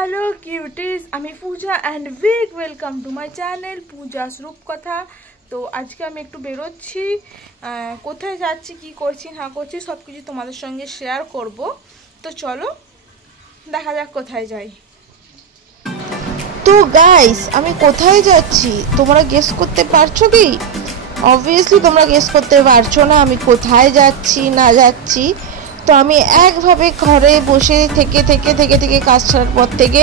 Hello cuties, আমি Puja and big welcome to my channel Puja's Rupkotha. তো আজকে আমি একটু বেরোচ্ছি, কোথায় যাচ্ছি, কি করছি না করছি সব কিছু তোমাদের সঙ্গে শেয়ার করব। তো চলো দেখা যাক কোথায় যাই। তো গাইস, আমি কোথায় যাচ্ছি তোমরা গেস করতে পারছো কি? অবভিয়াসলি তোমরা গেস করতে পারছো না আমি কোথায় যাচ্ছি না যাচ্ছি। তো আমি একভাবে ঘরে বসে থেকে কাজ ছাড়ার পর থেকে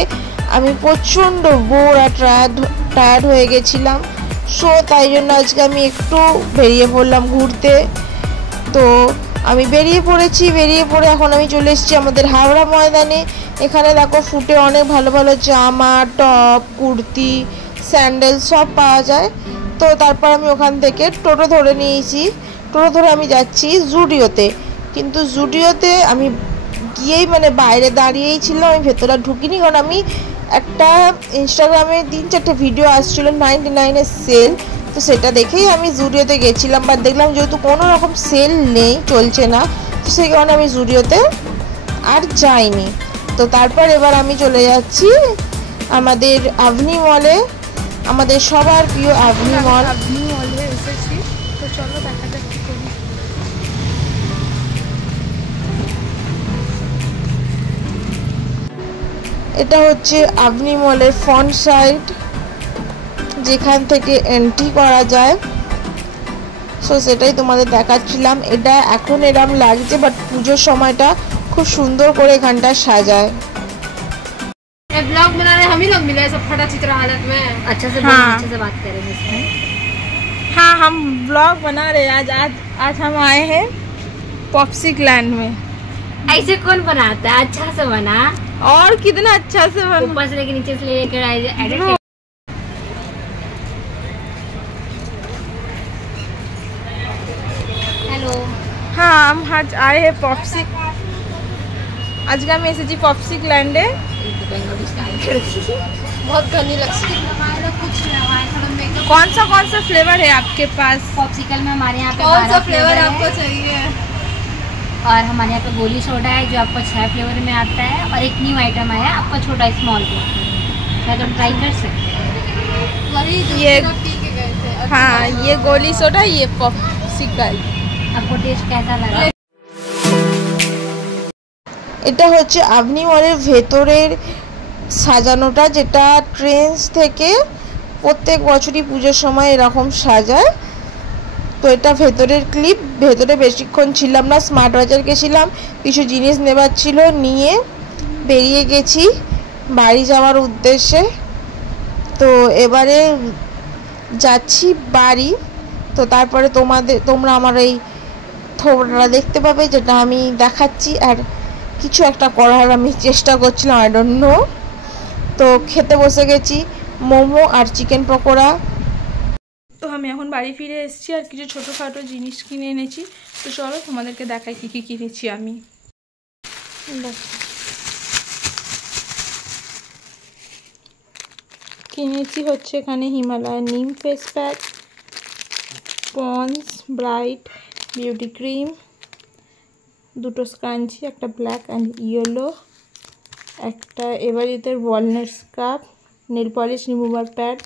আমি প্রচণ্ড বোর আর টায়ার্ড হয়ে গেছিলাম। সো তাই জন্য আজকে আমি একটু বেরিয়ে পড়লাম ঘুরতে। তো আমি বেরিয়ে পড়ে এখন আমি চলে এসেছি আমাদের হাওড়া ময়দানে। এখানে দেখো ফুটে অনেক ভালো ভালো জামা, টপ, কুর্তি, স্যান্ডেল সব পাওয়া যায়। তো তারপর আমি ওখান থেকে টোটো ধরে নিয়েছি। টোটো ধরে আমি যাচ্ছি জুডিওতে। কিন্তু জুডিওতে আমি গিয়েই বাইরে দাঁড়িয়েই ছিলাম, আমি ভেতরে ঢুকিনি। কারণ আমি একটা ইনস্টাগ্রামে 3-4টে ভিডিও আসছিলো 99-এর সেল, তো সেটা দেখেই আমি জুডিওতে গেছিলাম। বাট দেখলাম যেহেতু কোনো রকম সেল নেই, চলছে না, তো সেই কারণে আমি জুডিওতে আর যাইনি। তো তারপর এবার আমি চলে যাচ্ছি আমাদের আভনি মলে, আমাদের সবার প্রিয় আভনি মলে এসেছি। তো চলো দেখা যাক কি করি। এটা হচ্ছে আভনি মলের ফ্রন্ট সাইড, যেখান থেকে এন্ট্রি করা যায়। সো সেটাই তোমাদের দেখাচ্ছিলাম। এটা এখন এরম লাগছে, বাট পুজোর সময়টা খুব সুন্দর করে এখানটা সাজায়। ब्लॉग बना रहे हम ही लोग मिले सब फटा चित्र हालत में। अच्छे से बात करेंगे इसमें। हाँ, हम ब्लॉग बना रहे हैं। आज हम आए हैं पॉप्सिक लैंड में। ऐसे कौन बनाता है? अच्छा से बना और कितना अच्छा से बना, ऊपर से लेके नीचे से लेकर एडिट। हेलो, हाँ हम आज आए हैं पॉप्सिक। आज का हम एसएजी पॉप्सिक लैंड है। बहुत गंदी लगती है। कौन सा फ्लेवर है आपके पास? पॉप्सिकल में हमारे यहाँ पे कौन सा फ्लेवर आपको चाहिए? और हमारे यहाँ पे गोली सोडा है जो आपको 6 फ्लेवर में आता है, और एक न्यू आइटम आया आपका छोटा स्मॉल है, तो ट्राई कर सकते हैं। वही ये पी के गए थे। हाँ, ये गोली सोडा, ये पॉप्सिकल। आपको टेस्ट कैसा लगा? এটা হচ্ছে আভনি মলের ভেতরের সাজানোটা, যেটা ট্রেন্ডস থেকে প্রত্যেক বছরই পুজোর সময় এরকম সাজায়। তো এটা ভেতরের ক্লিপ। ভেতরে বেশিক্ষণ ছিলাম না, স্মার্ট বাজার গেছিলাম, কিছু জিনিস নেবার ছিল, নিয়ে বেরিয়ে গেছি বাড়ি যাওয়ার উদ্দেশ্যে। তো এবারে যাচ্ছি বাড়ি। তো তারপরে তোমরা আমার এই থোবড়াটা দেখতে পাবে, যেটা আমি দেখাচ্ছি। আর কিছু একটা করার আমি চেষ্টা করছিলাম, আই ডোন্ট নো। তো খেতে বসে গেছি মোমো আর চিকেন পকোড়া। তো আমি এখন বাড়ি ফিরে এসেছি আর কিছু ছোটোখাটো জিনিস কিনে এনেছি। তো চলো তোমাদেরকে দেখাই কী কী কিনেছি আমি। কিনেছি হচ্ছে এখানে Himalaya neem face pack, Pond's bright beauty cream, দুটো স্ক্রাঞ্চি, একটা ব্ল্যাক অ্যান্ড ইয়েলো, একটা এভারিতের walnut scrub, nail polish remover pad,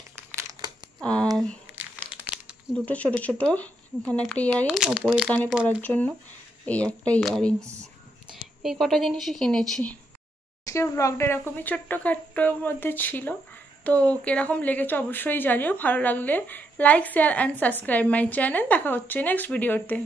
আর দুটো ছোট ছোট এখানে একটা ইয়ারিং, ওপরে কানে পরার জন্য এই একটা ইয়ারিংস। এই কটা জিনিসই কিনেছি। আজকের ব্লগটা এরকমই ছোট্টখাট্টোর মধ্যে ছিল। তো কীরকম লেগেছে অবশ্যই জানিও। ভালো লাগলে like, share and subscribe my channel. দেখা হচ্ছে নেক্সট ভিডিওতে।